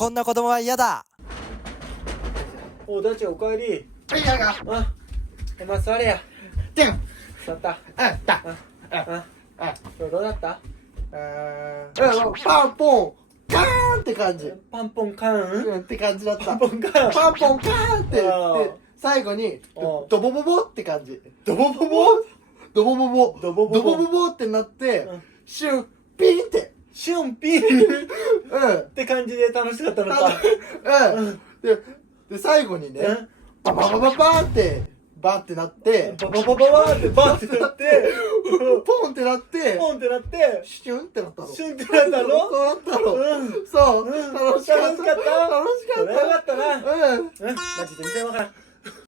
こんな子供は嫌だ。おダチおかえり。はいやがお前座れや。でん座った。だ今日どうだった？パンポンカーンって感じパンポンカーンって感じだったパンポンカーンパンポンカーンって言あーって最後にあードボボボって感じドボボボドボボボドボボボドボボボってなってうんシュンピンってシュンピンっうんて感じで楽しかったのか。うんで最後にねうんバババババーンってバーってなってバババババーってバーってなってポンってなってポンってなってシュンってなったのシュンってなったの？そうなったのうんそううん楽しかった楽しかった楽しかっそれはよかったな。たうんマジで全然わからん。